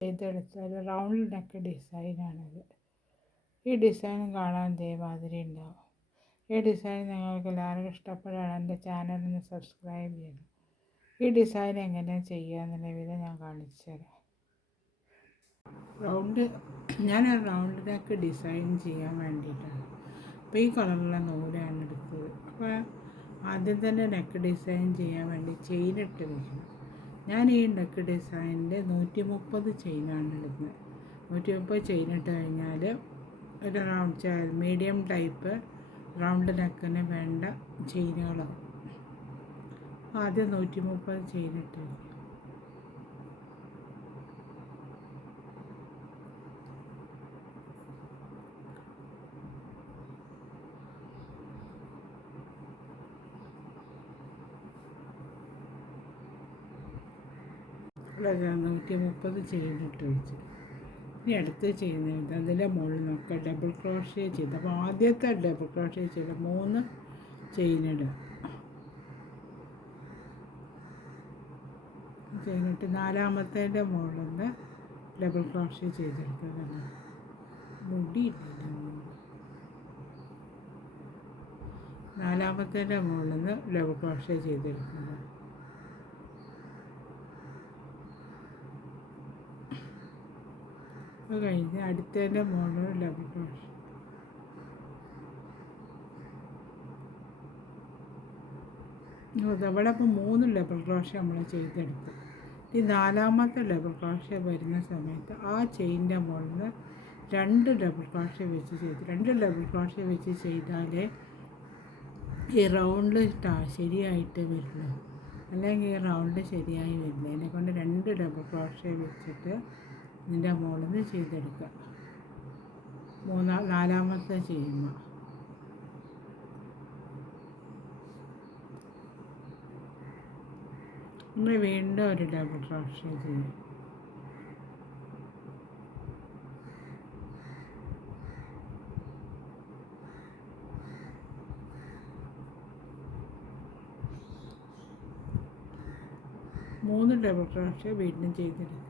ചെയ്തെടുത്ത ഒരു round neck ഡിസൈനാണിത്. ഈ ഡിസൈൻ കാണാൻ ഇതേമാതിരി ഉണ്ടാവും. ഈ ഡിസൈൻ നിങ്ങൾക്ക് എല്ലാവർക്കും ഇഷ്ടപ്പെടുകയാണ് എൻ്റെ ചാനലിന് സബ്സ്ക്രൈബ് ചെയ്യണം. ഈ ഡിസൈൻ എങ്ങനെയാണ് ചെയ്യുക എന്നുള്ള വിധം ഞാൻ കാണിച്ചു തരാം. ഞാനൊരു റൗണ്ട് നെക്ക് ഡിസൈൻ ചെയ്യാൻ വേണ്ടിയിട്ടാണ് അപ്പോൾ ഈ കളറുള്ള നൂലാണ് എടുത്തത്. അപ്പോൾ ആദ്യം തന്നെ നെക്ക് ഡിസൈൻ ചെയ്യാൻ വേണ്ടി ചെയിൻ ഇട്ട് വയ്ക്കണം. ഞാൻ ഈ നെക്ക് ഡിസൈനിൻ്റെ 130 ചെയിനാണ് ഇടുന്നത്. 130 ചെയിൻ ഇട്ട് കഴിഞ്ഞാൽ ഒരു മീഡിയം ടൈപ്പ് റൗണ്ട് നെക്കിന് വേണ്ട ചെയിനുകളാണ്. ആദ്യം 130 ചെയിൻ ഇട്ട് വയ്ക്കും. ഞാൻ 130 ചെയിൻ ഇട്ട് വെച്ച് ഇനി അടുത്ത് ചെയ്യുന്നത് അതിൻ്റെ മുകളിൽ നോക്കുക ഡബിൾ ക്രോഷ്യ ചെയ്ത്. അപ്പോൾ ആദ്യത്തെ ഡബിൾ ക്രോഷ്യ ചെയ്ത് 3 ചെയിനിടുക. ചെയിനിട്ട് നാലാമത്തേൻ്റെ മുകളിൽ നിന്ന് ഡബിൾ ക്രോഷ്യ ചെയ്തെടുക്കുക. മുടിയിട്ടില്ല. നാലാമത്തേൻ്റെ മുകളിൽ നിന്ന് ഡബിൾ ക്രോഷ്യ ചെയ്തെടുക്കുക. അത് കഴിഞ്ഞ് അടുത്തതിൻ്റെ മുകളിൽ ഡബിൾ ക്രോഷ്യ. ഇവിടെ അപ്പോൾ 3 ഡബിൾ ക്രോഷ്യ നമ്മൾ ചെയ്തെടുത്ത്. ഈ നാലാമത്തെ ഡബിൾ ക്രോഷ്യ വരുന്ന സമയത്ത് ആ ചെയിനിൻ്റെ മുകളിൽ നിന്ന് 2 ഡബിൾ ക്രോഷ്യ വെച്ച് ചെയ്ത് 2 ഡബിൾ ക്രോഷ്യ വെച്ച് ചെയ്താലേ ഈ റൗണ്ട് ശരിയായിട്ട് വരുള്ളൂ. അല്ലെങ്കിൽ ഈ റൗണ്ട് ശരിയായി വരില്ല. അതിനെക്കൊണ്ട് 2 ഡബിൾ ക്രോഷ്യ വെച്ചിട്ട് ഇതിൻ്റെ മുകളിൽ നിന്ന് ചെയ്തെടുക്കുക. നാലാമത്തെ ചെയ്യുമ്പോൾ നമ്മൾ വീണ്ടും ഒരു ഡബിൾ ക്രോഷ്യ ചെയ്യും. മൂന്ന് ഡബിൾ ക്രോഷ്യ വീണ്ടും ചെയ്തെടുക്കുക.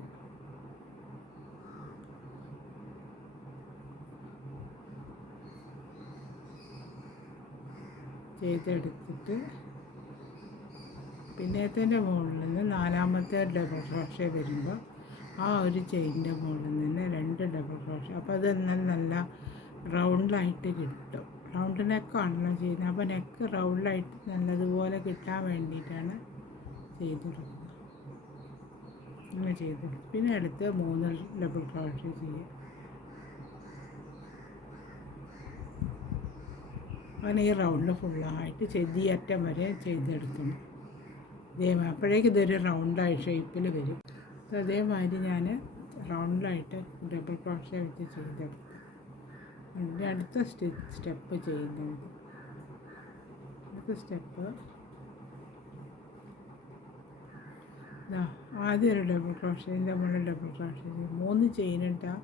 ചെയ്തെടുത്തിട്ട് പിന്നത്തേൻ്റെ മുകളിൽ നിന്ന് നാലാമത്തെ ഡബിൾ ക്രോഷ്യ വരുമ്പോൾ ആ ഒരു ചെയിനിൻ്റെ മുകളിൽ നിന്ന് 2 ഡബിൾ ക്രോഷ്യ. അപ്പോൾ അത് നല്ല റൗണ്ടായിട്ട് കിട്ടും. റൗണ്ട് നെക്കാണല്ലോ ചെയ്യുന്നത്. അപ്പോൾ നെക്ക് റൗണ്ടായിട്ട് നല്ലതുപോലെ കിട്ടാൻ വേണ്ടിയിട്ടാണ് ചെയ്തെടുക്കുന്നത്. അങ്ങനെ ചെയ്തെടുക്കും. പിന്നെ അടുത്ത് 3 ഡബിൾ ക്രോഷ്യ ചെയ്യുക. അങ്ങനെ ഈ റൗണ്ട് ഫുള്ളായിട്ട് ചെതിയറ്റം വരെ ചെയ്തെടുക്കണം. അപ്പോഴേക്കും ഇതൊരു റൗണ്ടായി ഷേപ്പിൽ വരും. അതേമാതിരി ഞാൻ റൗണ്ടായിട്ട് ഡബിൾ ക്രോഷ്യ വെച്ച് ചെയ്തെടുക്കും. അതിൻ്റെ അടുത്ത സ്റ്റെപ്പ് ചെയ്യുന്നത് അടുത്ത സ്റ്റെപ്പ് ആദ്യം ഒരു ഡബിൾ ക്രോഷ്യൻ്റെ മുകളിൽ ഡബിൾ ക്രോഷ്യ ചെയ്യും. 3 ചെയിനിട്ടാൽ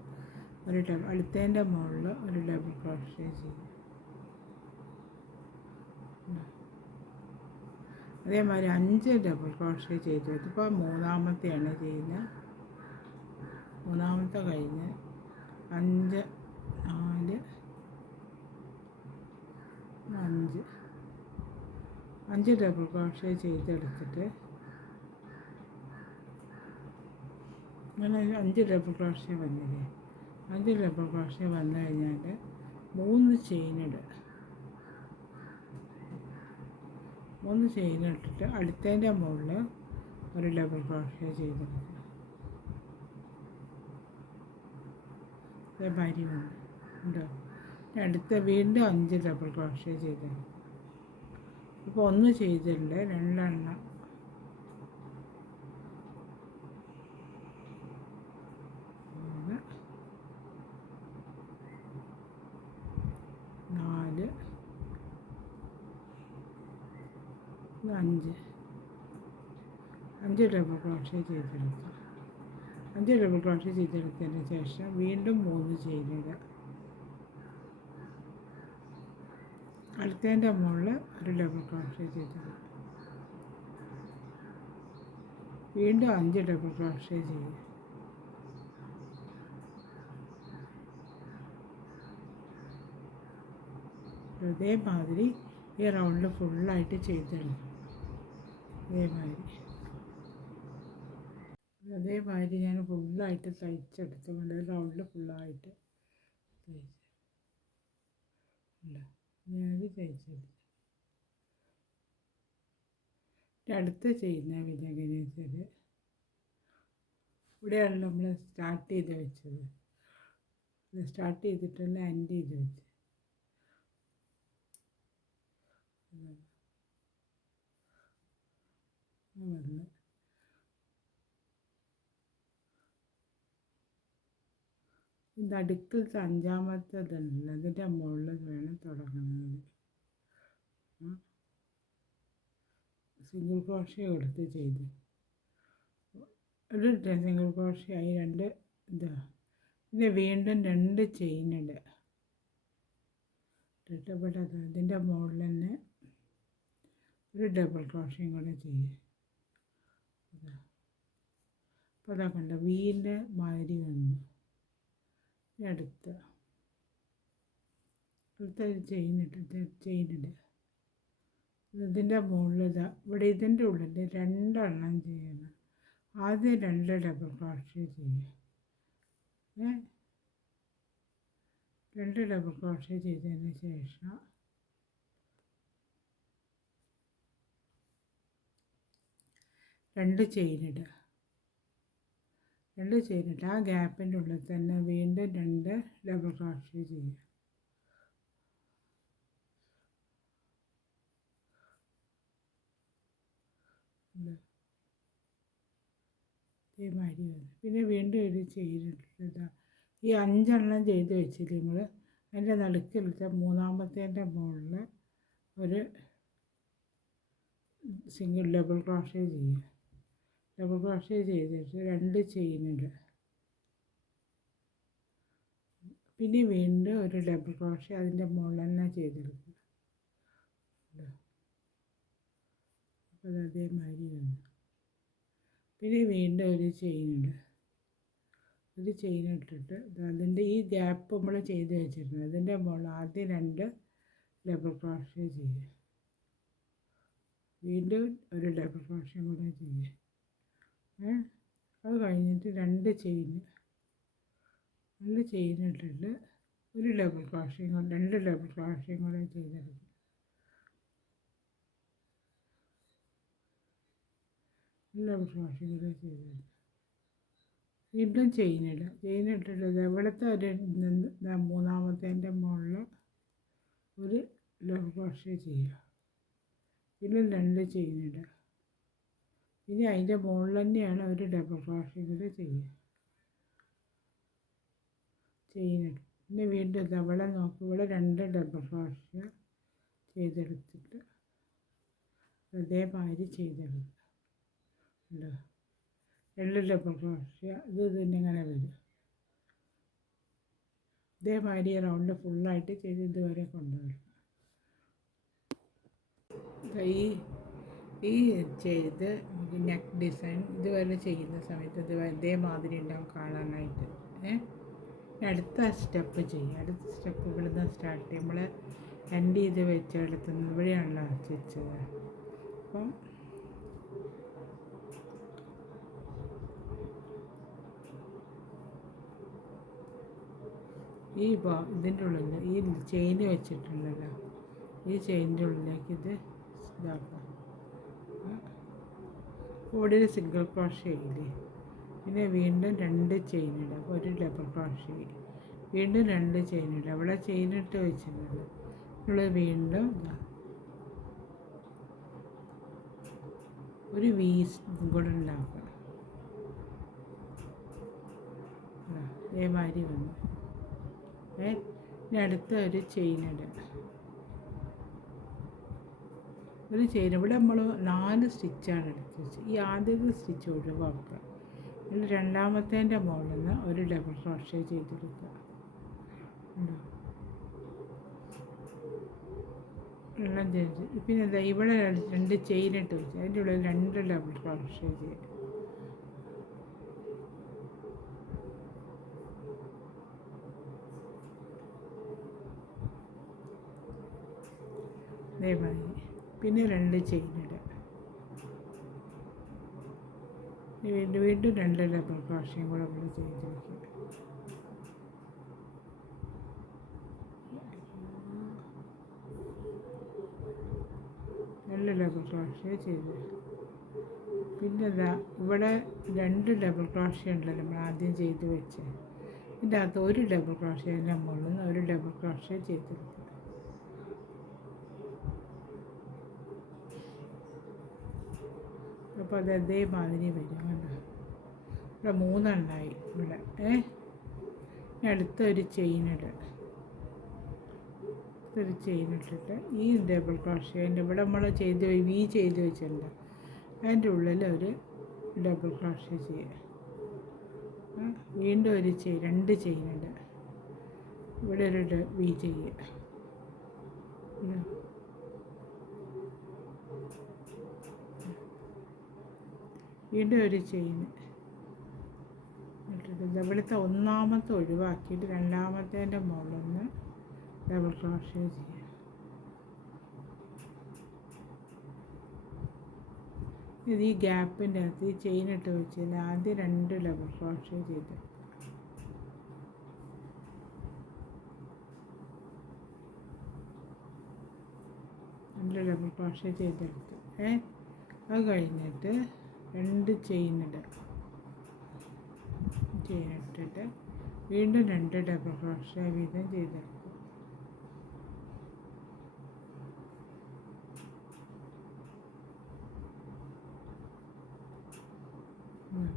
ഒരു അടുത്തതിൻ്റെ മുകളിൽ ഒരു ഡബിൾ ക്രോഷ്യ ചെയ്യും. അതേമാതിരി 5 ഡബിൾ ക്രോഷ്യ ചെയ്തു. ഇതിപ്പോൾ മൂന്നാമത്തെയാണ് ചെയ്യുന്നത്. മൂന്നാമത്തെ കഴിഞ്ഞ് 5 4 5 ഡബിൾ ക്രോഷ്യ ചെയ്തെടുത്തിട്ട് അങ്ങനെ 5 ഡബിൾ ക്രോഷ്യ വന്നില്ലേ. 5 ഡബിൾ ക്രോഷ്യ വന്നു കഴിഞ്ഞാൽ 3 ചെയിനിടുക. 3 ചെയിൻ ഇട്ടിട്ട് അടുത്തതിൻ്റെ മുകളിൽ ഒരു ഡബിൾ ക്രോഷ്യ ചെയ്തെടുക്കുക. ഭാര്യ ഉണ്ടോ. അടുത്ത വീണ്ടും 5 ഡബിൾ ക്രോഷ്യ ചെയ്തെടുക്കുക. ഇപ്പോൾ 1 ചെയ്തിട്ടുണ്ട്, 2 എണ്ണം. അഞ്ച് ഡബിൾ ക്രോഷ്യ ചെയ്തെടുക്കുക. 5 ഡബിൾ ക്രോഷ്യ ചെയ്തെടുത്തതിന് ശേഷം വീണ്ടും 3 ചെയിനിടുക. അടുത്തതിൻ്റെ മുകളിൽ ഒരു ഡബിൾ ക്രോഷ്യ ചെയ്തെടുക്കുക. വീണ്ടും 5 ഡബിൾ ക്രോഷ്യ ചെയ്യുക. ഇതേമാതിരി ഈ റൗണ്ട് ഫുള്ളായിട്ട് ചെയ്തെടുക്കും. അതേമാതിരി ഞാൻ ഫുള്ളായിട്ട് തയ്ച്ചെടുത്തുകൊണ്ട് റൗണ്ട് ഫുള്ളായിട്ട് ഞാനത് തയ്ച്ചെടുത്തു. അടുത്ത് ചെയ്യുന്ന വിധം എങ്ങനെയാണെന്ന് വെച്ചാൽ ഇവിടെയാണ് നമ്മൾ സ്റ്റാർട്ട് ചെയ്ത് വെച്ചത്. സ്റ്റാർട്ട് ചെയ്തിട്ടല്ല എൻഡ് ചെയ്ത് വെച്ചത്. വന്ന് നടുക്കിലത്തെ അഞ്ചാമത്തേതുണ്ടല്ലോ അതിൻ്റെ മുകളിൽ വേണം തുടങ്ങുന്നത്. സിംഗിൾ ക്രോഷ്യ എടുത്ത് ചെയ്ത് ഒരു സിംഗിൾ ക്രോഷ്യ ആയി 2 ഇതാ. പിന്നെ വീണ്ടും 2 ചെയിൻ ഇടുക. ഇഷ്ടപ്പെട്ടത് അതിൻ്റെ മുകളിൽ തന്നെ ഒരു ഡബിൾ ക്രോഷ്യയും കൂടെ ചെയ്യുക. അപ്പോൾ അതാ കണ്ട വീൻ്റെ മാതിരി വന്നു. അടുത്ത ചെയിനിടുക. ഇതിൻ്റെ മുകളിൽ ഇതാ ഇവിടെ ഇതിൻ്റെ ഉള്ളിൽ 2 എണ്ണം ചെയ്യണം. ആദ്യം 2 ഡബിൾ ക്രോഷ്യ ചെയ്യുക. 2 ഡബിൾ ക്രോഷ്യ ചെയ്തതിന് ശേഷം 2 ചെയിനിടുക. 2 ചെയിനിട്ട് ആ ഗ്യാപ്പിൻ്റെ ഉള്ളിൽ തന്നെ വീണ്ടും 2 ഡബിൾ ക്രോഷ്യ ചെയ്യുക. ഇതേമാതിരി വന്നു. പിന്നെ വീണ്ടും ഒരു ചെയിനിട്ടിട്ട് ഈ 5 എണ്ണം ചെയ്ത് വെച്ചിട്ട് നമ്മൾ അതിൻ്റെ നടുക്കിലത്തെ 3-ാമത്തേൻ്റെ മുകളിൽ ഒരു സിംഗിൾ ഡബിൾ ക്രോഷ്യ ചെയ്യുക. ഡബിൾ ക്രോഷ്യ ചെയ്തിട്ട് 2 ചെയിനിടുക. പിന്നെ വീണ്ടും ഒരു ഡബിൾ ക്രോഷ്യ അതിൻ്റെ മുകളിൽ തന്നെ ചെയ്തെടുക്കുക. അപ്പോൾ അതേമാതിരി വന്നു. പിന്നെ വീണ്ടും ഒരു ചെയിനിടുക. ഒരു ചെയിൻ ഇട്ടിട്ട് അതിൻ്റെ ഈ ഗ്യാപ്പ് നമ്മൾ ചെയ്ത് വെച്ചിട്ടുണ്ട് അതിൻ്റെ മുകളിൽ ആദ്യം 2 ഡബിൾ ക്രോഷ്യ ചെയ്യുക. വീണ്ടും ഒരു ഡബിൾ ക്രോഷ്യ കൂടെ ചെയ്യുക. അത് കഴിഞ്ഞിട്ട് 2 ചെയിൻ ഇട്ടിട്ട് ഒരു ഡബിൾ ക്രോഷ്യ 2 ഡബിൾ ക്രോഷ്യ കൂടെ ചെയ്തെടുക്കുക. ഡബിൾ ക്രോഷ്യ കൂടെ ചെയ്തെടുക്കുക. വീണ്ടും ചെയിനിട്ടിട്ട് ഇവിടുത്തെ ഒരു 3-ാമത്തേൻ്റെ മുകളിൽ ഒരു ഡബിൾ ക്രോഷ്യ ചെയ്യുക. പിന്നെ 2 ചെയിനിടുക. പിന്നെ അതിൻ്റെ മുകളിൽ തന്നെയാണ് ഒരു ഡബിൾ ക്രോഷ്യ കൂടെ ചെയ്യുക. ചെയിനിടുക. പിന്നെ വീണ്ടും ഇവിടെ നോക്കുക. ഇവിടെ 2 ഡബിൾ ക്രോഷ്യ ചെയ്തെടുത്തിട്ട് അതേമാതിരി ചെയ്തെടുക്കുക. 2 ഡബിൾ ക്രോഷ്യ തന്നെ ഇങ്ങനെ വരും. ഇതേമാതിരി റൗണ്ട് ഫുള്ളായിട്ട് ചെയ്ത് ഇതുവരെ കൊണ്ടുവരും. ഈ ചെയ്ത് നെക്ക് ഡിസൈൻ ഇതുവരെ ചെയ്യുന്ന സമയത്ത് ഇതേമാതിരി ഉണ്ടാവും കാണാനായിട്ട്. അടുത്ത സ്റ്റെപ്പ് ചെയ്യുക. അടുത്ത സ്റ്റെപ്പ് ഇവിടുന്ന് സ്റ്റാർട്ട് ചെയ്യും. നമ്മൾ എൻഡ് ചെയ്ത് വെച്ചെടുത്തുന്നത് ഇവിടെയാണല്ലോ വെച്ചത്. അപ്പം ഇതിൻ്റെ ഉള്ളിൽ ഈ ചെയിൻ വെച്ചിട്ടുണ്ടല്ലോ ഈ ചെയിനിൻ്റെ ഉള്ളിലേക്ക് ഇത് ഇതാക്കാം. ഇവിടെ ഒരു സിംഗിൾ ക്രോഷ്യ ഇല്ലേ. പിന്നെ വീണ്ടും 2 ചെയിനിടുക. അപ്പോൾ ഒരു ഡബിൾ ക്രോഷ്യ. വീണ്ടും 2 ചെയിനിടുക. അവിടെ ചെയിനിട്ട് വെച്ചിട്ടുണ്ടല്ലോ ഇവിടെ വീണ്ടും ഒരു വീസ് കൂടെ ഉണ്ടാക്കുക. ഇതേമാതിരി വന്നു. ഇനി അടുത്ത ഒരു ചെയിനിടുക. ഒരു ചെയിൻ ഇവിടെ നമ്മൾ 4 സ്റ്റിച്ചാണ് എടുത്ത് വെച്ചത്. ഈ ആദ്യത്തെ സ്റ്റിച്ച് ഒഴിവാക്കുക. എന്നിട്ട് 2-ാമത്തേൻ്റെ മുകളിൽ നിന്ന് ഒരു ഡബിൾ ക്രോഷ്യ ചെയ്തെടുക്കുക. എല്ലാം ചെയ്ത് പിന്നെ ഇവിടെ 2 ചെയിനിട്ട് വെച്ച് അതിൻ്റെ ഉള്ളിൽ 2 ഡബിൾ ക്രോഷ്യ ചെയ്യുക. ഇതേമാതിരി. പിന്നെ 2 ചെയിൻ ഇടുക. വീണ്ടും വീണ്ടും 2 ഡബിൾ ക്രോഷയും കൂടെ നമ്മൾ ചെയ്ത് വയ്ക്കുക. രണ്ട് ഡബിൾ ക്രോഷേ ചെയ്ത്. പിന്നെ ഇവിടെ 2 ഡബിൾ ക്രോഷേ ഉണ്ടല്ലോ നമ്മൾ ആദ്യം ചെയ്ത് വെച്ച്. ഇതിൻ്റെ അകത്ത് 1 ഡബിൾ ക്രോഷേ അതിൻ്റെ മുകളിൽ നിന്ന് 1 ഡബിൾ ക്രോഷേ ചെയ്തെടുക്കുക. അപ്പോൾ അത് അതേമാതിരി വരും കണ്ടോ. ഇവിടെ 3 എണ്ണമായി ഇവിടെ. അടുത്തൊരു ചെയിൻ ഇടുക. ഒരു ചെയിൻ ഇട്ടിട്ട് ഈ ഡബിൾ ക്രോഷേൻ്റെ ഇവിടെ നമ്മൾ ചെയ്ത് വെച്ചിട്ടുണ്ട്, അതിൻ്റെ ഉള്ളിൽ ഒരു ഡബിൾ ക്രോഷേ ചെയ്യുക. വീണ്ടും ഒരു 2 ചെയിൻ ഇടുക. ഇവിടെ ഒരു വി ചെയ്യുക. വീണ്ടും ഒരു ചെയിൻ ഇട്ടിട്ട് ഇവിടുത്തെ ഒന്നാമത്തെ ഒഴിവാക്കിയിട്ട് രണ്ടാമത്തേൻ്റെ മുകളിൽ നിന്ന് ഡബിൾ ക്രോഷേ ചെയ്യുക. ഇത് ഈ ഗ്യാപ്പിൻ്റെ അകത്ത് ഈ ചെയിൻ ഇട്ട് വെച്ചാൽ ആദ്യം 2 ഡബിൾ ക്രോഷേ ചെയ്ത് 2 ഡബിൾ ക്രോഷേ ചെയ്തെടുത്ത് അത് കഴിഞ്ഞിട്ട് 2 ചെയിൻ ഇടുക. ചെയിൻ ഇട്ടിട്ട് വീണ്ടും 2 ഡബിൾ ക്രോഷേ വീതം ചെയ്തെടുക്കുക.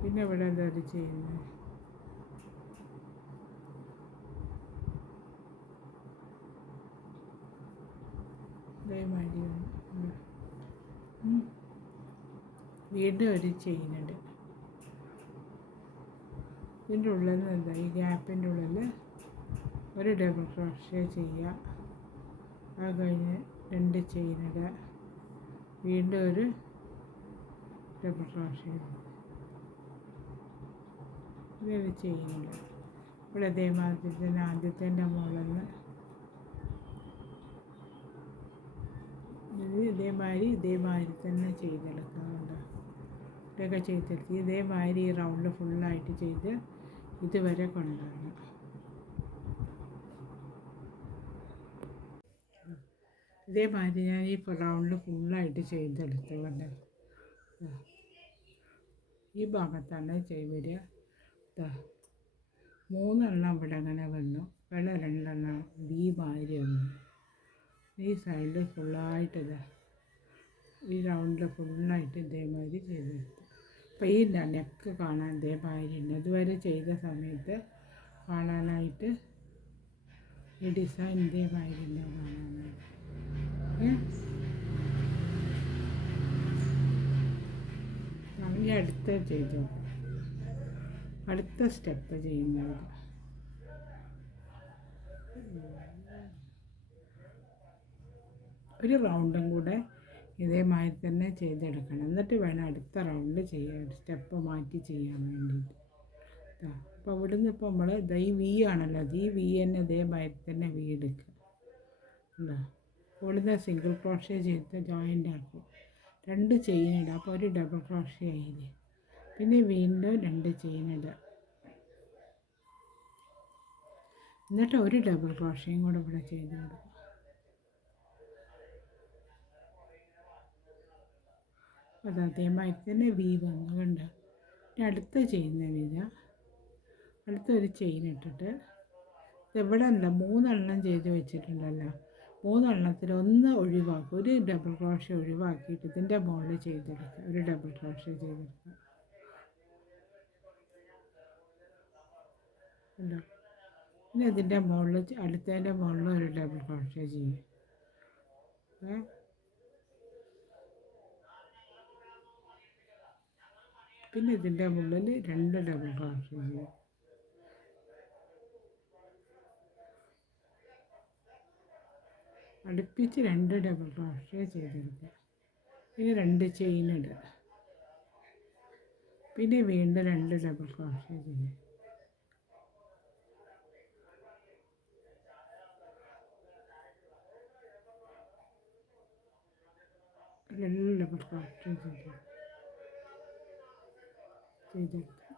പിന്നെ ഇവിടെ എന്താ ചെയ്യുന്നത്, ഇതേമാതിരി വീണ്ടും ഒരു ചെയിൻ ഇടുക. ഇതിൻ്റെ ഉള്ളിൽ നിന്ന് എന്താ ഈ ഗ്യാപ്പിൻ്റെ ഉള്ളിൽ ഒരു ഡബിൾ ക്രോഷേ ചെയ്യുക. അത് കഴിഞ്ഞ് 2 ചെയിൻ ഇടുക. വീണ്ടും ഒരു ഡബിൾ ക്രോഷേ ഇതൊരു ചെയിനില്ല. ഇവിടെ അതേമാതിരി തന്നെ ആദ്യത്തേൻ്റെ മുകളിൽ നിന്ന് ഇതേമാതിരി തന്നെ ചെയ്തെടുക്കുന്നുണ്ട്. ഇതൊക്കെ ചെയ്തെടുത്ത് ഇതേമാതിരി ഈ റൗണ്ട് ഫുള്ളായിട്ട് ചെയ്ത് ഇതുവരെ കൊണ്ടുവരണം. ഇതേമാതിരി ഞാൻ ഈ റൗണ്ട് ഫുള്ളായിട്ട് ചെയ്തെടുത്തുകൊണ്ട് ഈ ഭാഗത്താണ് വരിക. 3 എണ്ണം ഇവിടെ അങ്ങനെ വന്നു, ഇവിടെ 2 എണ്ണം ഈ മാതിരി വന്നു. ഈ സൈഡിൽ ഫുള്ളായിട്ട് ഈ റൗണ്ടിൽ ഫുള്ളായിട്ട് ഇതേമാതിരി ചെയ്തെടുത്തു. അപ്പോൾ ഈ നെക്ക് കാണാൻ ഇതേമാതിരി ഉണ്ട്. അതുവരെ ചെയ്ത സമയത്ത് കാണാനായിട്ട് ഈ ഡിസൈൻ ഇതേമാതിരി ഉണ്ട് കാണാനായിട്ട്. ഈ അടുത്ത ചെയ്തു, അടുത്ത സ്റ്റെപ്പ് ചെയ്യുന്നത് ഒരു റൗണ്ടും കൂടെ ഇതേമാതിരി തന്നെ ചെയ്തെടുക്കണം. എന്നിട്ട് വേണം അടുത്ത റൗണ്ട് ചെയ്യാൻ, സ്റ്റെപ്പ് മാറ്റി ചെയ്യാൻ വേണ്ടിയിട്ട്. അപ്പോൾ ഇവിടുന്ന് ഇപ്പോൾ നമ്മൾ ഈ വി ആണല്ലോ, ഈ വി തന്നെ ഇതേമാതിരി തന്നെ വി എടുക്കുക. ഇവിടുന്ന് സിംഗിൾ ക്രോഷേ ചെയ്ത് ജോയിൻ്റ് ആക്കി 2 ചെയിൻ ഇടുക. അപ്പോൾ ഒരു ഡബിൾ ക്രോഷേ ആയില്ലേ. പിന്നെ വീണ്ടും 2 ചെയിൻ ഇടുക. എന്നിട്ട് ഒരു ഡബിൾ ക്രോഷയും കൂടെ ഇവിടെ ചെയ്ത് കൊടുക്കുക. അത് അതേമാതിരി തന്നെ വി വന്നു കണ്ട. അടുത്ത ചെയ്യുന്ന വിധ അടുത്തൊരു ചെയിൻ ഇട്ടിട്ട് ഇവിടെ അല്ല 3 എണ്ണം ചെയ്ത് വെച്ചിട്ടുണ്ടല്ലോ, 3 എണ്ണത്തിൽ 1 ഒഴിവാക്കുക. ഒരു ഡബിൾ ക്രോഷേ ഒഴിവാക്കിയിട്ട് ഇതിൻ്റെ മുകളിൽ ചെയ്തെടുക്കുക. ഒരു ഡബിൾ ക്രോഷേ ചെയ്തെടുക്കുക. ഉണ്ടോ? പിന്നെ ഇതിൻ്റെ മുകളിൽ അടുത്തതിൻ്റെ മുകളിൽ ഒരു ഡബിൾ ക്രോഷേ ചെയ്യും. പിന്നെ ഇതിൻ്റെ മുകളിൽ 2 ഡബിൾ ക്രോഷേ ചെയ്യും. അടുപ്പിച്ച് 2 ഡബിൾ ക്രോഷേ ചെയ്തെടുക്കുക. പിന്നെ 2 ചെയിൻ ഇടുക. പിന്നെ വീണ്ടും 2 ഡബിൾ ക്രോഷേ ചെയ്യുക. രണ്ട് ഡബിൾ ക്രോഷ്യ ചെയ്തെടുത്ത്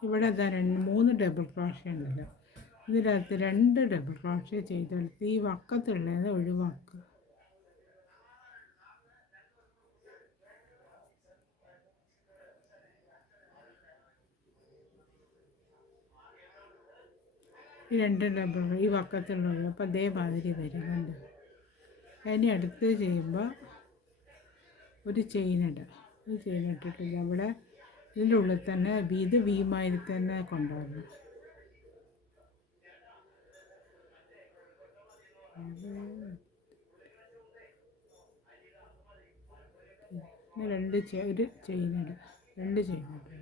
ഇവിടെ അതാ മൂന്ന് ഡബിൾ ക്രോഷ്യ ഉണ്ടല്ലോ, ഇതിനകത്ത് രണ്ട് ഡബിൾ ക്രോഷ്യ ചെയ്തെടുത്ത് ഈ വക്കത്തുള്ളത് ഒഴിവാക്കുക. ഈ രണ്ട് ഡബിൾ ഈ വക്കത്തുള്ളത് അപ്പോൾ അതേമാതിരി വരുന്നുണ്ട്. അതിന് അടുത്ത് ചെയ്യുമ്പോൾ ഒരു ചെയിൻ ഇടുക. ഒരു ചെയിൻ ഇട്ടിട്ട് അവിടെ ഇതിൻ്റെ ഉള്ളിൽ തന്നെ ഇത് വീമാതിരി തന്നെ കൊണ്ടുവരണം. രണ്ട് ഒരു ചെയിൻ ഇടുക, രണ്ട് ചെയിൻ ഇടുക.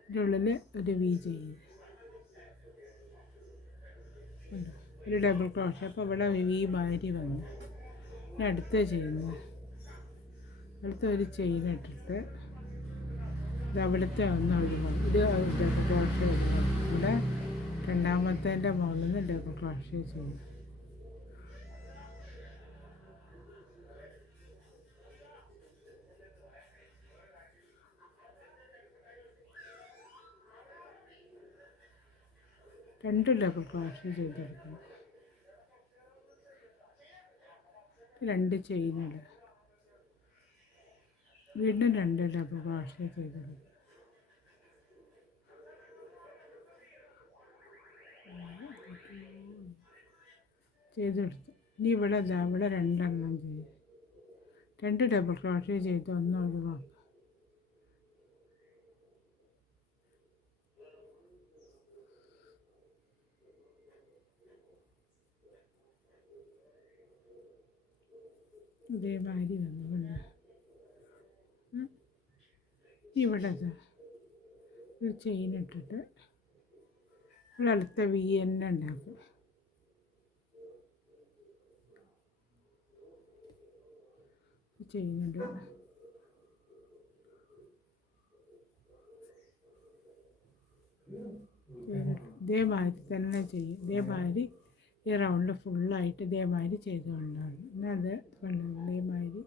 ഇതിൻ്റെ ഉള്ളിൽ ഒരു വി ചെയ്യുക, ഒരു ഡബിൾ ക്രോഷ്യ. അപ്പോൾ ഇവിടെ വി മാതിരി വന്നു. പിന്നെ അടുത്ത ചെയ്യുന്നത് അടുത്ത ഒരു ചെയിൻ ഇട്ടിട്ട് ഇത് അവിടുത്തെ ഒന്ന് ഒഴിവാക്കും. ഇത് ഡബിൾ ക്രോഷ്യ ഒഴിവാക്കും. ഇവിടെ രണ്ടാമത്തേൻ്റെ മുകളിൽ നിന്ന് ഡബിൾ ക്രോഷ്യ ചെയ്യും. രണ്ട് ഡബിൾ ക്രോഷ്യ ചെയ്തെടുക്കണം. രണ്ട് ചെയിനിടുക, വീണ്ടും രണ്ട് ഡബിൾ ക്രോഷ്യ ചെയ്തെടുക്കുക. ചെയ്തെടുത്തു. ഇനി ഇവിടെ ഇവിടെ രണ്ടെണ്ണം ചെയ്യും. രണ്ട് ഡബിൾ ക്രോഷ്യ ചെയ്ത് ഒന്ന് ഒഴിവാക്കുക. ഇതേമാതിരി വന്നു. ഇവിടെ ഒരു ചെയിൻ ഇട്ടിട്ട് ഇവിടെ അടുത്ത വി തന്നെ ഉണ്ടാക്കുക. ചെയിൻ ഇടുക. ഇതേമാതിരി തന്നെ ചെയ്യും. ഇതേമാതിരി ഈ റൗണ്ട് ഫുള്ളായിട്ട് ഇതേമാതിരി ചെയ്തുകൊണ്ടാണ്. എന്നാൽ അത് ഇതേമാതിരി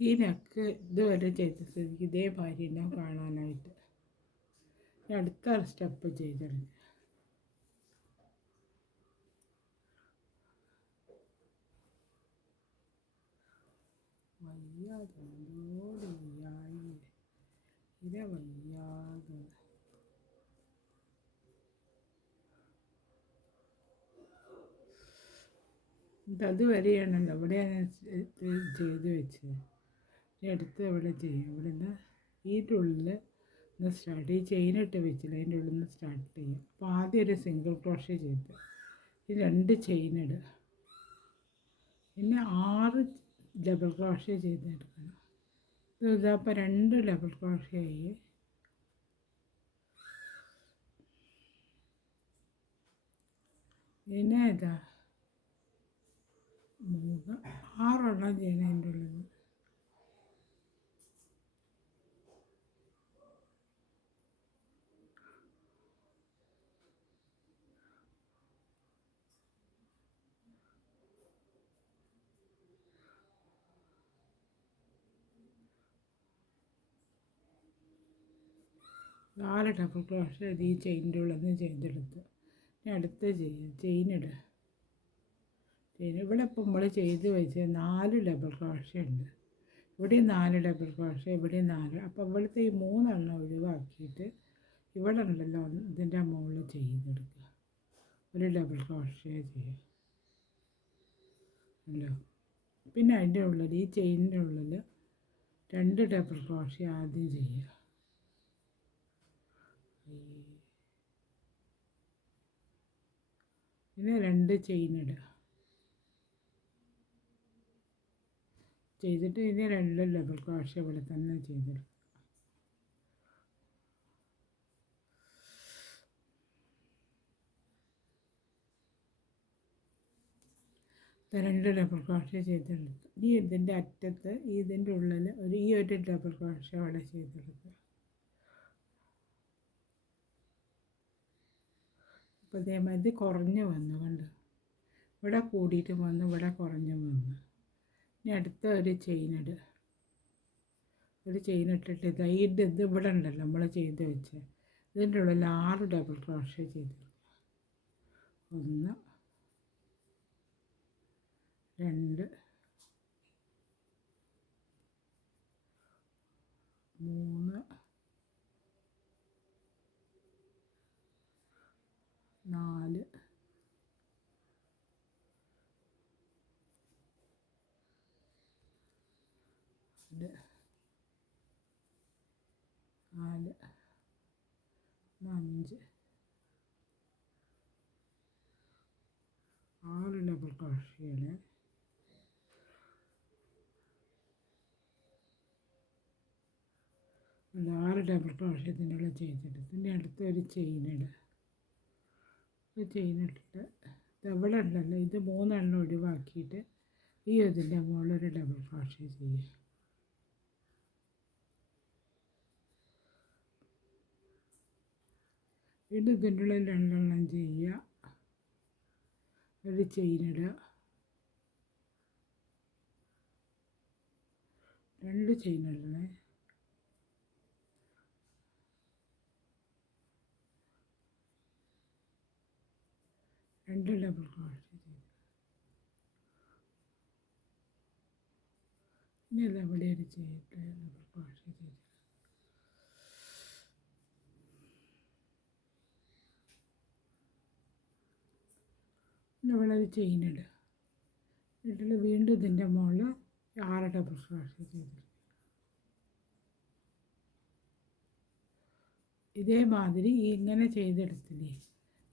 ഈ നെക്ക് ഇതുവരെ ചെയ്ത സ്ഥിതിക്ക് ഇതേമാതിരി തന്നെ കാണാനായിട്ട് അടുത്ത സ്റ്റെപ്പ് ചെയ്തെടുക്കുക. വയ്യാതെ വയ്യായി ഇര വയ്യാതെ അതുവരെയാണല്ലോ ഇവിടെയാണ് ചെയ്ത് വെച്ചത്. അടുത്ത് ഇവിടെ ചെയ്യും. ഇവിടെ നിന്ന് ഇതിൻ്റെ ഉള്ളിൽ ഒന്ന് സ്റ്റാർട്ട് ഈ ചെയിനിട്ട് വെച്ചില്ല, അതിൻ്റെ ഉള്ളിൽ നിന്ന് സ്റ്റാർട്ട് ചെയ്യും. അപ്പോൾ ആദ്യം ഒരു സിംഗിൾ ക്രോഷ്യ ചെയ്ത് ഈ രണ്ട് ചെയിൻ ഇടുക. പിന്നെ 6 ഡബിൾ ക്രോഷ്യ ചെയ്തെടുക്കണം. ഇതപ്പോൾ 2 ഡബിൾ ക്രോഷ്യ ആയി. പിന്നെ ഇതാ 6 ചെയ്യണം അതിൻ്റെ ഉള്ളിൽ നിന്ന്. നാല് ഡബിൾ ക്രോഷ്യ ഈ ചെയിൻ്റെ ഉള്ളിൽ നിന്ന് ചെയ്തെടുത്ത് ഇനി അടുത്ത് ചെയ്യാം. ചെയിനിടുക. ഇവിടെ ഇപ്പം നമ്മൾ ചെയ്ത് വെച്ച് 4 ഡബിൾ ക്രോഷ്യ ഉണ്ട്. ഇവിടെയും 4 ഡബിൾ ക്രോഷ്യ, ഇവിടെയും 4. അപ്പോൾ ഇവിടുത്തെ ഈ 3 ഒഴിവാക്കിയിട്ട് ഇവിടെ ഉണ്ടല്ലോ ഇതിൻ്റെ മുകളിൽ ചെയ്തെടുക്കുക. ഒരു ഡബിൾ ക്രോഷ്യ ചെയ്യുക ഉണ്ടല്ലോ. പിന്നെ അതിൻ്റെ ഉള്ളിൽ ഈ ചെയിനിൻ്റെ ഉള്ളിൽ 2 ഡബിൾ ക്രോഷ്യ ആദ്യം ചെയ്യുക. പിന്നെ 2 ചെയിനിടുക. ചെയ്തിട്ട് ഇനി 2 ഡബിൾ ക്രോഷ്യ ഇവിടെ തന്നെ ചെയ്തെടുക്കുക. രണ്ട് ഡബിൾ ക്രോഷ്യ ചെയ്തെടുത്തു. ഇനി ഇതിൻ്റെ അറ്റത്ത് ഇതിൻ്റെ ഉള്ളിൽ ഈ ഒരു ഡബിൾ ക്രോഷ്യ അവിടെ ചെയ്തെടുക്കുക. അപ്പോൾ ഇതേമാതിരി കുറഞ്ഞ് വന്നു കണ്ട്, ഇവിടെ കൂടിയിട്ട് വന്ന് ഇവിടെ കുറഞ്ഞ് വന്നു. ഇനി അടുത്ത ഒരു ചെയിൻ ഇടുക. ഒരു ചെയിൻ ഇട്ടിട്ട് ഇത് ഇവിടെ ഉണ്ടല്ലോ നമ്മൾ ചെയ്ത് വെച്ച് ഇതിൻ്റെ ഉള്ളിൽ 6 ഡബിൾ ക്രോഷ്യ ചെയ്തെടുക്കുക. 1 2 3 4 5 6 ഡബിൾ ക്രോഷ്യയിൽ 6 ഡബിൾ ക്രോഷ്യത്തിനുള്ള ചെയ്തെടുത്ത് ഇനി അടുത്ത ഒരു ചെയിൻ ഇടുക. ഒരു ചെയിൻ ഇട്ടിട്ട് ഇവിടെ ഉണ്ടല്ലോ ഇത് 3 എണ്ണം ഒഴിവാക്കിയിട്ട് ഈ ഇതിൻ്റെ മുകളിൽ ഒരു ഡബിൾ ക്രോഷ്യ ചെയ്യുക. വീണ്ടും ഇതിൻ്റെ ഉള്ളിൽ 2 എണ്ണം ചെയ്യുക. ഒരു ചെയിൻ ഇടുക. 2 ചെയിൻ ഇടണേ. രണ്ട് ഡബിൾ ക്രോഷ്യ ചെയ്ത് ഇനി അത് അവിടെ ഒരു ചെയ്തിട്ട് ഡബിൾ ക്രോഷ്യ ചെയ്ത് ഇവിടെ ഒരു ചെയിൻ ഇടുക. ഇട്ടിട്ട് വീണ്ടും ഇതിൻ്റെ മുകളിൽ 6 ഡബിൾ ക്രോഷ്യ ചെയ്ത് ഇതേമാതിരി ഇങ്ങനെ ചെയ്തെടുത്തില്ലേ,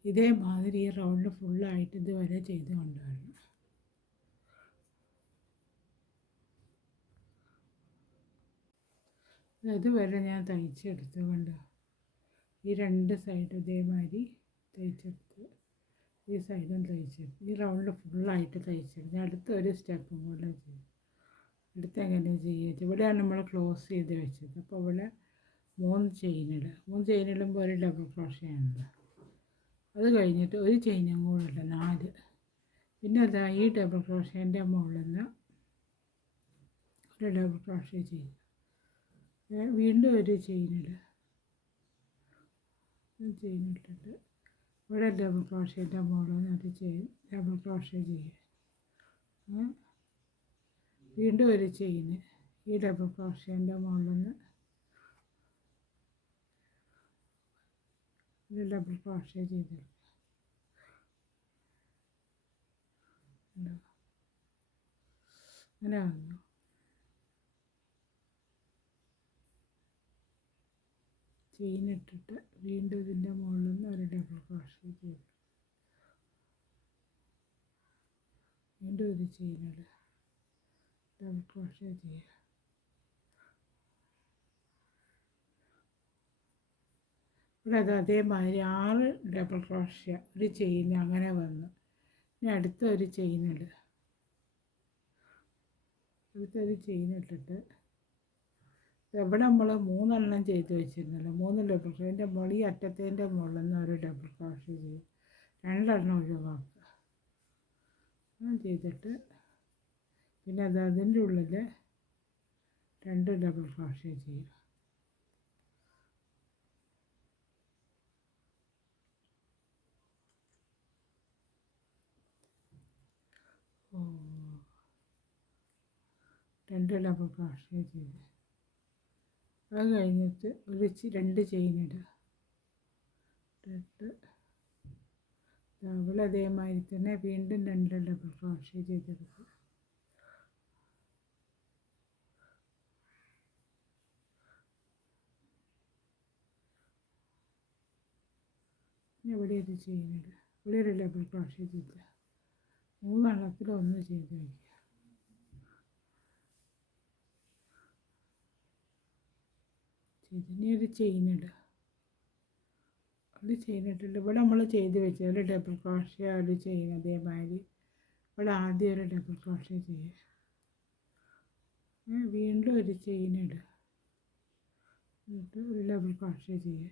ഇതേമാതിരി ഈ റൗണ്ട് ഫുള്ളായിട്ട് ഇതുവരെ ചെയ്ത് കൊണ്ടുവരണം. അതുവരെ ഞാൻ തയ്ച്ചെടുത്തുകൊണ്ട് ഈ 2 സൈഡ് ഇതേമാതിരി തയ്ച്ചെടുത്ത് ഈ സൈഡും തയ്ച്ചെടുത്ത് ഈ റൗണ്ട് ഫുള്ളായിട്ട് തയ്ച്ചെടുത്ത് അടുത്തൊരു സ്റ്റെപ്പും കൂടെ ചെയ്യും. എങ്ങനെ ചെയ്യുക, ഇവിടെയാണ് നമ്മൾ ക്ലോസ് ചെയ്ത് വെച്ചത്. അപ്പോൾ ഇവിടെ 3 ചെയിനിടുക. 3 ചെയിനിടുമ്പോൾ ഒരു ഡബിൾ ക്രോഷ്യയാണല്ലോ. അത് കഴിഞ്ഞിട്ട് ഒരു ചെയിനും കൂടെ ഇടുക, 4. പിന്നെ അതാ ഈ ഡബിൾ ക്രോഷ്യേൻ്റെ മുകളിൽ നിന്ന് ഒരു ഡബിൾ ക്രോഷ്യ ചെയ്യുക. വീണ്ടും ഒരു ചെയിനിടുക. ചെയിൻ ഇട്ടിട്ട് ഇവിടെ ഡബിൾ ക്രോഷ്യേൻ്റെ മുകളിൽ നിന്ന് ഒരു ഡബിൾ ക്രോഷ്യ ചെയ്യുക. വീണ്ടും ഒരു ചെയിന് ഈ ഡബിൾ ക്രോഷ്യേൻ്റെ മുകളിൽ നിന്ന് ഒരു ഡബിൾ ക്രോഷ്യ ചെയ്തെടുക്കുക. അങ്ങനെ വന്നു. ചെയിൻ ഇട്ടിട്ട് വീണ്ടും ഇതിൻ്റെ മുകളിൽ നിന്ന് ഒരു ഡബിൾ ക്രോഷ്യ ചെയ്തു. വീണ്ടും ഒരു ചെയിനിടുക, ഡബിൾ ക്രോഷ്യ ചെയ്യുക. ഇവിടെ അത് അതേമാതിരി 6 ഡബിൾ ക്രോഷ്യ ഒരു ചെയിൻ അങ്ങനെ വന്നു. ഇനി അടുത്ത ഒരു ചെയിൻ ഇടുക. അടുത്തൊരു ചെയിൻ ഇട്ടിട്ട് ഇവിടെ നമ്മൾ 3 എണ്ണം ചെയ്ത് വെച്ചിരുന്നല്ലോ, 3 ഡബിൾ ക്രോഷ്യ. അതിൻ്റെ മുകളിൽ ഈ അറ്റത്തിൻ്റെ മുകളിൽ നിന്ന് ഒരു ഡബിൾ ക്രോഷ്യ ചെയ്യും. 2 എണ്ണം ഒഴിവാക്കുക. അങ്ങനെ ചെയ്തിട്ട് പിന്നെ അത് അതിൻ്റെ ഉള്ളിൽ 2 ഡബിൾ ക്രോഷ്യ ചെയ്യുക. രണ്ട് ഡബിൾ ക്രോഷ്യ ചെയ്ത് അത് കഴിഞ്ഞിട്ട് ഒരു 2 ചെയിൻ ഇടുക. ഇട്ടിട്ട് അവിടെ അതേമാതിരി തന്നെ വീണ്ടും 2 ഡബിൾ ക്രോഷ്യ ചെയ്തെടുക്കുക. ഇവിടെ ഒരു ചെയിൻ ഇടുക. ഇവിടെ ഒരു ഡബിൾ ക്രോഷ്യ ചെയ്ത് 3 എണ്ണത്തിൽ 1 ചെയ്ത് വയ്ക്കുക. ഇനി ഒരു ചെയിൻ ഇടുക. ഒരു ചെയിൻ ഇട്ടിട്ട് ഇവിടെ നമ്മൾ ചെയ്ത് വെച്ചാൽ ഒരു ഡബിൾ ക്രോഷ്യ ഒരു ചെയിൻ അതേമാതിരി ഇവിടെ ആദ്യം ഒരു ഡബിൾ ക്രോഷേ ചെയ്യുക, വീണ്ടും ഒരു ചെയിൻ ഇടുക, എന്നിട്ട് ഒരു ഡബിൾ ക്രോഷേ ചെയ്യുക.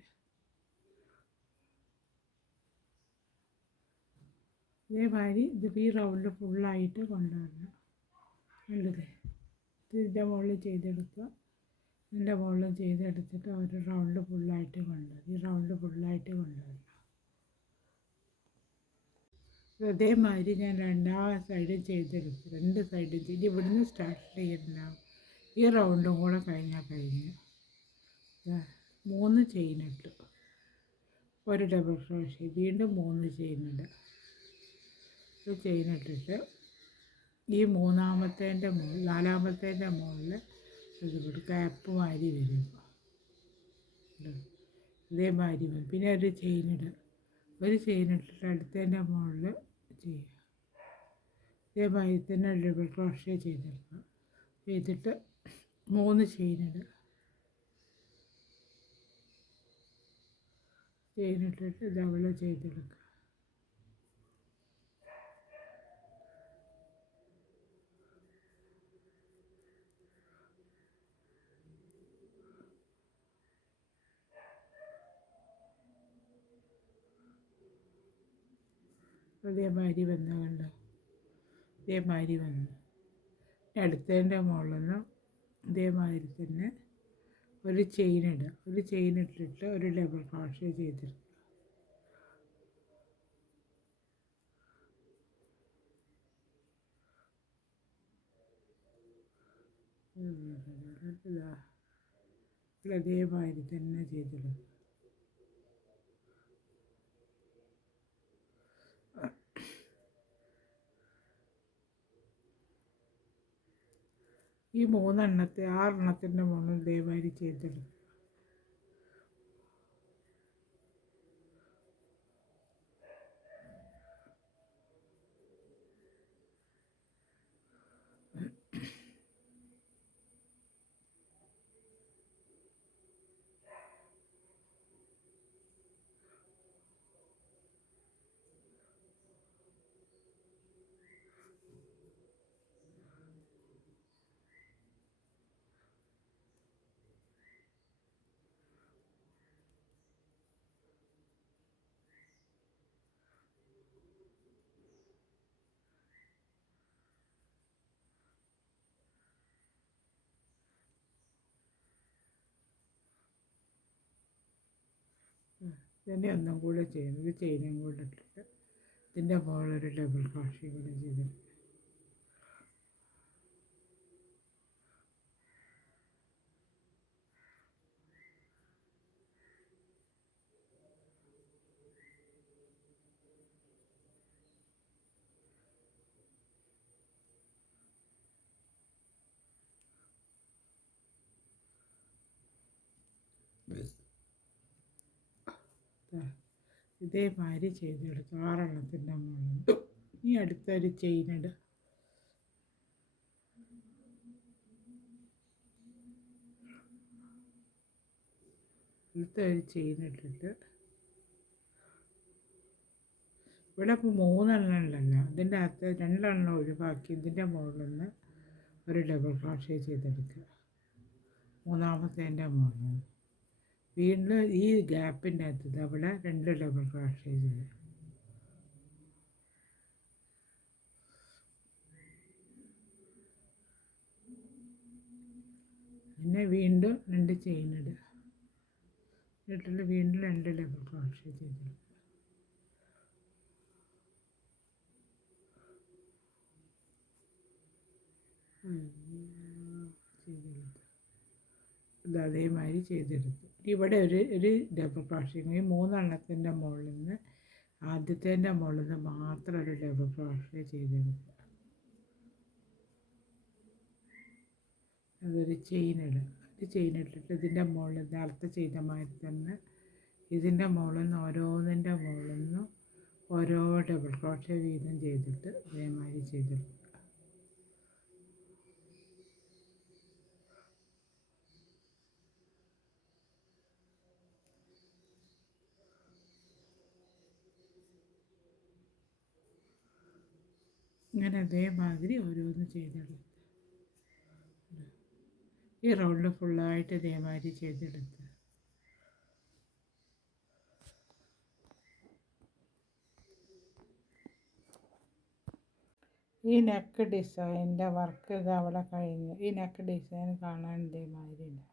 ഇതേമാതിരി ഇതിപ്പോൾ ഈ റൗണ്ട് ഫുള്ളായിട്ട് കൊണ്ടുവരണം. നല്ലത് ഇതിൻ്റെ മുകളിൽ ചെയ്തെടുക്കുക, ഇതിൻ്റെ മുകളിൽ ചെയ്തെടുത്തിട്ട് ഒരു റൗണ്ട് ഫുള്ളായിട്ട് കൊണ്ടുവരും. ഈ റൗണ്ട് ഫുള്ളായിട്ട് കൊണ്ടുവരണം. അതേമാതിരി ഞാൻ രണ്ടാമത്തെ സൈഡും ചെയ്തെടുത്തു. രണ്ട് സൈഡും ചെയ്ത് ഇവിടുന്ന് സ്റ്റാർട്ട് ചെയ്യുന്നുണ്ടാവും. ഈ റൗണ്ടും കൂടെ കഴിഞ്ഞു. 3 ചെയിൻ ഇട്ടു, ഒരു ഡബിൾ ക്രോഷേ, വീണ്ടും 3 ചെയിൻ ഇടുക. ഒരു ചെയിൻ ഇട്ടിട്ട് ഈ മൂന്നാമത്തേൻ്റെ മുകളിൽ, നാലാമത്തേൻ്റെ മുകളിൽ ഇത് ക്യാപ്പ് മാതിരി വരും. ഇതേമാതിരി വരും. പിന്നെ ഒരു ചെയിൻ ഇടുക, ഒരു ചെയിൻ ഇട്ടിട്ട് അടുത്തതിൻ്റെ മുകളിൽ ചെയ്യുക. ഇതേമാതിരി തന്നെ ഡബിൾ ക്രോഷേ ചെയ്തെടുക്കുക. ചെയ്തിട്ട് 3 ചെയിൻ ഇടുക. ചെയിൻ ഇട്ടിട്ട് ഇതവിടെ ചെയ്തെടുക്കുക. അതേമാതിരി വന്ന് കണ്ടോ, ഇതേമാതിരി വന്നു. അടുത്തതിൻ്റെ മുകളിൽ നിന്ന് ഇതേമാതിരി തന്നെ ഒരു ചെയിൻ ഇടുക. ഒരു ചെയിൻ ഇട്ടിട്ട് ഒരു ഡബിൾ ക്രോഷേ ചെയ്തെടുക്കുക. അതേമാതിരി തന്നെ ചെയ്തെടുക്കുക. ഈ 6 മുകളിൽ ഇതേമാതിരി ചെയ്തെടുക്കുക. ഇതിൻ്റെ ഒന്നും കൂടെ ചെയ്യുന്നത്, ചെയിനും കൂടെ ഇട്ടിട്ട് ഇതിൻ്റെ മുകളിലൊരു ഡബിൾ ക്രോഷേ കൂടെ ചെയ്തെടുക്കുക. ഇതേമാതിരി ചെയ്തെടുത്തു 6 മുകളിൽ. ഇനി അടുത്തൊരു ചെയിൻ ഇടുക. അടുത്തൊരു ചെയിൻ ഇട്ടിട്ട് ഇവിടെ ഇപ്പോൾ 3 ഉണ്ടല്ലോ, ഇതിൻ്റെ അകത്ത് 2 ഒഴിവാക്കി ഇതിൻ്റെ മുകളിൽ നിന്ന് ഒരു ഡബിൾ ക്രോഷേ ചെയ്തെടുക്കുക. മൂന്നാമത്തേൻ്റെ മുകളിൽ വീണ്ടും ഈ ഗ്യാപ്പിൻ്റെ അകത്ത് അവിടെ 2 ഡബിൾ ക്രോഷേ ചെയ്യുക. പിന്നെ വീണ്ടും 2 ചെയിൻ ഇടുക. ഇട്ടിട്ട് വീണ്ടും 2 ഡബിൾ ക്രോഷേ ചെയ്തെടുക്കുക. ഇത് അതേമാതിരി ചെയ്തെടുത്തു. ഇവിടെ ഒരു ഡബിൾ ക്രോഷേ, ഈ 3 മുകളിൽ നിന്ന് ആദ്യത്തേൻ്റെ മുകളിൽ നിന്ന് മാത്രം ഒരു ഡബിൾ ക്രോഷേ ചെയ്തെടുക്കുക. അതൊരു ചെയിൻ ഇടുക. ഒരു ചെയിൻ ഇട്ടിട്ട് ഇതിൻ്റെ മുകളിൽ നേരത്തെ ചെയ്ത മാതിരി തന്നെ ഇതിൻ്റെ മുകളിൽ നിന്ന് ഓരോന്നിൻ്റെ മുകളിൽ നിന്നും ഓരോ ഡബിൾ ക്രോഷേ വീതം ചെയ്തിട്ട് അതേമാതിരി ചെയ്തെടുക്കുക. ഇങ്ങനെ അതേമാതിരി ഓരോന്ന് ചെയ്തെടുത്ത് ഈ റൗണ്ട് ഫുള്ളായിട്ട് ഇതേമാതിരി ചെയ്തെടുത്ത് ഈ നെക്ക് ഡിസൈനിൻ്റെ വർക്ക് ഇത് അവിടെ കഴിഞ്ഞു. ഈ നെക്ക് ഡിസൈൻ കാണാൻ ഇതേമാതിരി ഉണ്ട്.